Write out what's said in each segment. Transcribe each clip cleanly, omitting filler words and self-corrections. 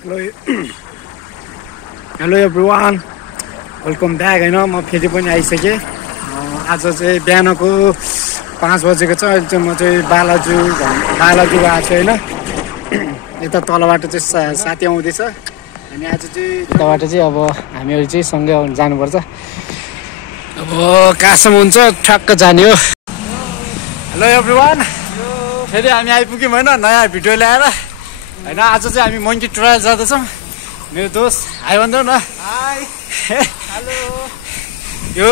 Hello everyone, welcome back. होइन म फेरि पनि आइसकेँ। आज चाहिँ बिहानको 5 बजेको छ। अहिले चाहिँ म चाहिँ बालाजु आएको छु होइन। यता तलबाट चाहिँ साथी आउँदैछ। अनि आज चाहिँ यताबाट चाहिँ अब हामीहरू चाहिँ सँगै जानुपर्छ। अब कहाँसम्म हुन्छ ठ्याक्क जाने हो। हेलो एभ्रिवान, फेरि हामी आइपुग्यौँ होइन नयाँ भिडियो ल्याएर होइन। आज चाहिँ हामी मङ्की ट्रायल जाँदैछौँ। मेरो दोस्त हाई भन्दै न। हाई। हेलो। यो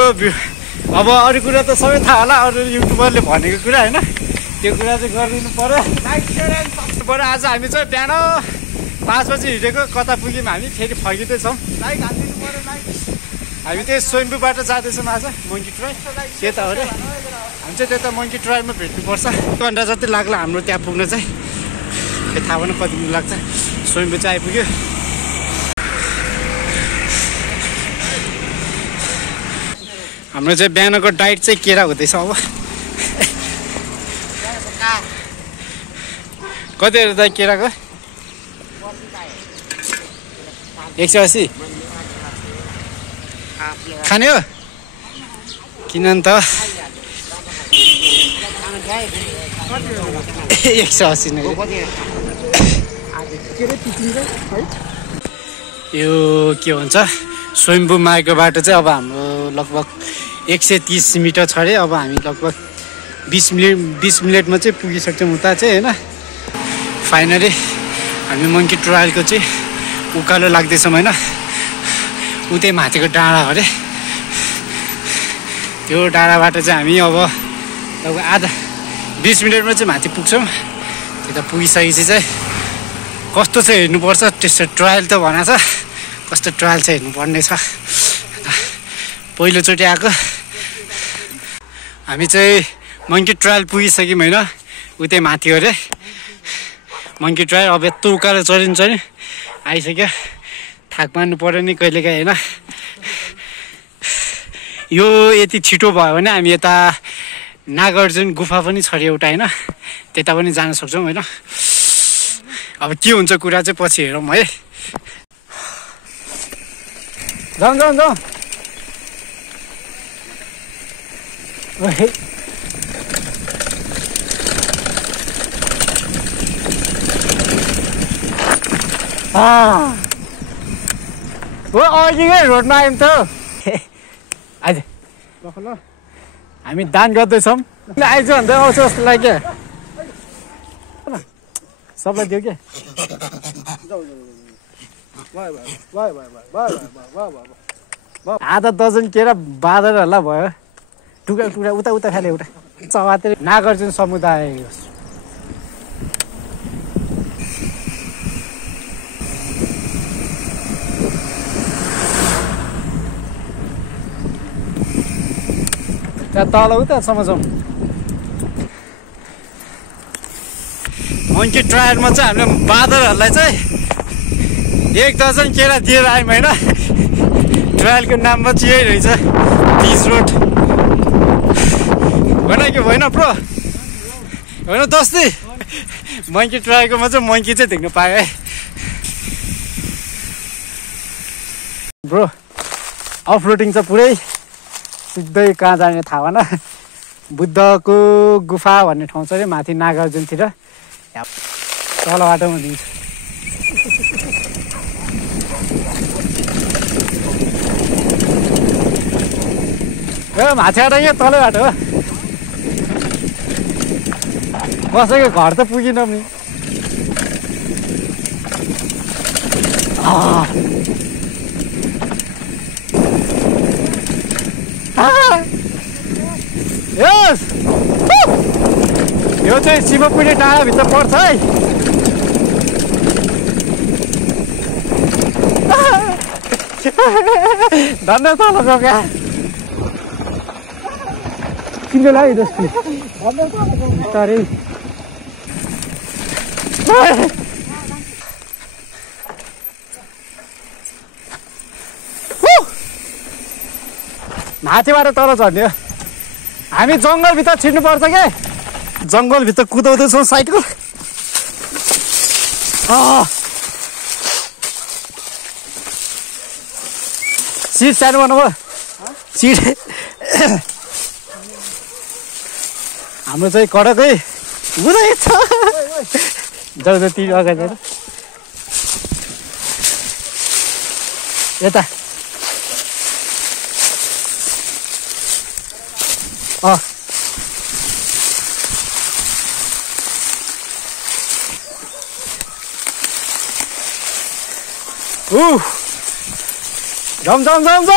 अब अरू कुरा त सबै थाहा होला, अरू युट्युबरले भनेको कुरा होइन, त्यो कुरा चाहिँ गरिदिनु पऱ्यो। आज हामी चाहिँ बिहान 5 बजी हिँडेको, कता पुग्यौँ हामी, फेरि फर्किँदैछौँ। हामी त्यही स्वयम्भूबाट जाँदैछौँ आज मङ्की ट्रायल। त्यता हो रे, हामी चाहिँ त्यता मङ्की ट्रायलमा भेट्नुपर्छ। 1 घन्टा जति लाग्ला हाम्रो त्यहाँ पुग्न चाहिँ, त्यो थाहा भएन कति दिन लाग्छ। स्वयम्भू चाहिँ आइपुग्यो। हाम्रो चाहिँ बिहानको डाइट चाहिँ केरा हुँदैछ। अब कति हो त केराको? 180 खाने हो? किन नि त 180 नै। यो के भन्छ, स्वयम्भू मार्गबाट चाहिँ अब हाम्रो लगभग 130 मिटर छ अरे। अब हामी लगभग 20 मिनटमा चाहिँ पुगिसक्छौँ उता चाहिँ होइन। फाइनली हामी मङ्की ट्रायलको चाहिँ उकालो लाग्दैछौँ होइन। उतै माथिको डाँडा हो अरे। त्यो डाँडाबाट चाहिँ हामी अब लगभग आधा 20 मिनटमा चाहिँ माथि पुग्छौँ। त्यता पुगिसकेपछि चाहिँ कस्तो चाहिँ हेर्नुपर्छ, त्यस्तो ट्रायल त भनेको छ, कस्तो ट्रायल चाहिँ हेर्नुपर्ने छ। पहिलोचोटि आएको हामी चाहिँ मङ्की ट्रायल पुगिसक्यौँ होइन। उतै माथि हो अरे मङ्की ट्रायल। अब यत्रो उकालो चढिन्छ नि, आइसक्यो। थाक मान्नु पऱ्यो नि कहिलेकाहीँ होइन। यो यति छिटो भयो भने हामी यता नागार्जुन गुफा पनि छ अरे एउटा होइन, त्यता पनि जान सक्छौँ होइन। अब के हुन्छ कुरा चाहिँ पछि हेरौँ है। जाउँ। अघिकै रोडमा आयौँ त। आज हामी दान गर्दैछौँ। आइज भन्दै आउँछ जस्तो लाग्यो। सबलाई दियो क्या। आधा दर्जन केरा बाँदरहरूलाई भयो। टुक्रा उता खाले एउटा चवाते नागार्जुन समुदाय। त्यहाँ तल उतासम्म जाउँ। मङ्की ट्रायलमा चाहिँ हामीले बाँदरहरूलाई चाहिँ 1 दर्जन केरा दिएर आयौँ होइन। ट्रायलको नाममा चाहिँ यही रहेछ, पिच रोड होइन कि होइन ब्रो? होइन दोस्ती, मङ्की ट्रायलकोमा चाहिँ मङ्की चाहिँ देख्नु पाएँ है ब्रो। अफ रोडिङ चाहिँ पुरै सिधै कहाँ जाने थाहा भएन। बुद्धको गुफा भन्ने ठाउँ छ अरे माथि नागार्जुनतिर। तल बाटोमा दिन्छ। ए माथिबाट यहाँ तलै बाटो हो। कसैको घर त पुगिनँ नि। यो चाहिँ शिवपुरी डाँडाभित्र पर्छ है। धन्य तल गएका किन लाग्यो जस्तो तरै माथिबाट तल झर्ने हो। हामी जङ्गलभित्र छिर्नुपर्छ के, जङ्गलभित्र कुदाउँदैछौँ साइकल। सिट सानो बनाऊ सिट हाम्रो चाहिँ कडकै हुँदैछ जाऊ जति अगाडि यता झम झम झम छ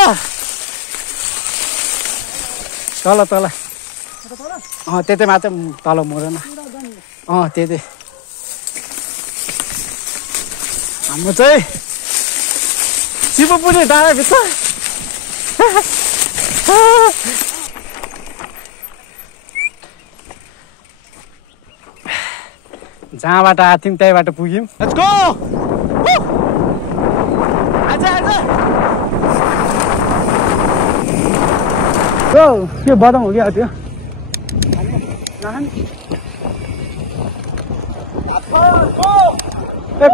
तल तल त्यतै मात्र तल मरेन त्यतै हाम्रो चाहिँ शिवपुरी डाँडाभित्र जहाँबाट आएको थियौँ त्यहीबाट पुग्यौँ लेट्स गो के बदाम हो क्या त्यो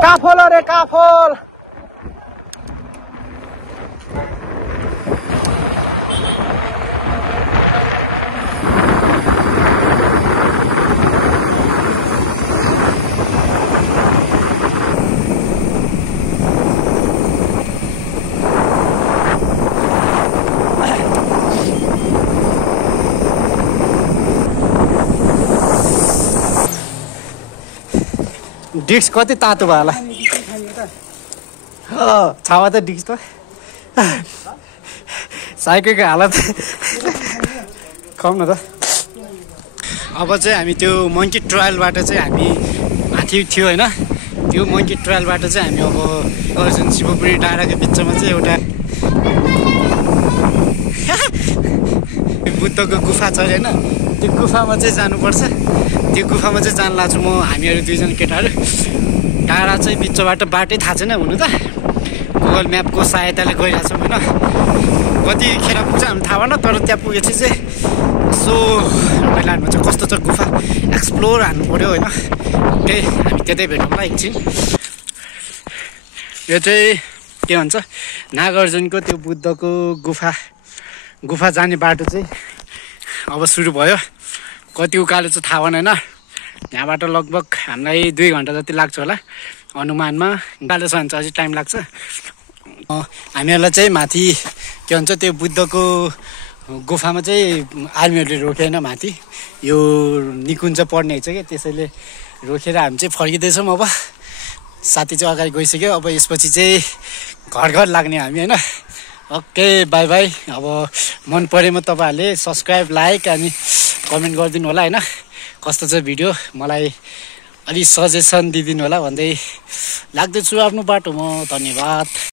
काफल अरे काफल डिस्क कति तातो भयो होला छावा त डिस्क त साइकलको हालत खाउँ न त अब चाहिँ हामी त्यो मङ्की ट्रायलबाट चाहिँ हामी माथि थियो होइन त्यो मङ्की ट्रायलबाट चाहिँ हामी अब गर्छौँ शिवपुरी डाँडाको बिचमा चाहिँ एउटा बुद्धको गुफा छ होइन त्यो गुफामा चाहिँ जानुपर्छ त्यो गुफामा चाहिँ जान लाग्छु म हामीहरू दुईजना केटाहरू टाढा चाहिँ बिचबाट बाटै थाहा छैन हुनु त गुगल म्यापको सहायताले गइरहेछौँ होइन कतिखेर पुग्छ हामी थाहा भएन तर त्यहाँ पुगेपछि चाहिँ यसो रमाइलो चाहिँ कस्तो छ गुफा एक्सप्लोर हान्नु पऱ्यो होइन त्यही हामी त्यतै भेटौँला एकछिन यो चाहिँ के भन्छ नागार्जुनको त्यो बुद्धको गुफा जाने बाटो चाहिँ अब सुरु भयो कति उकालो चाहिँ थाहा भएन होइन यहाँबाट लगभग हामीलाई 2 घन्टा जति लाग्छ होला अनुमानमा उकालो छ भने चाहिँ अझै टाइम लाग्छ हामीहरूलाई चाहिँ माथि के भन्छ त्यो बुद्धको गुफामा चाहिँ आर्मीहरूले रोकेन माथि यो निकुञ्ज पढ्ने छ क्या त्यसैले रोकेर हामी चाहिँ फर्किँदैछौँ अब साथी चाहिँ अगाडि गइसक्यो अब यसपछि चाहिँ घर लाग्ने हामी होइन ओके बाई बाई अब मन परेमा तपाईँहरूले सब्सक्राइब लाइक अनि कमेन्ट गरिदिनु होला होइन कस्तो छ भिडियो मलाई अलि सजेसन दिइदिनु होला भन्दै लाग्दैछु आफ्नो बाटोमा धन्यवाद।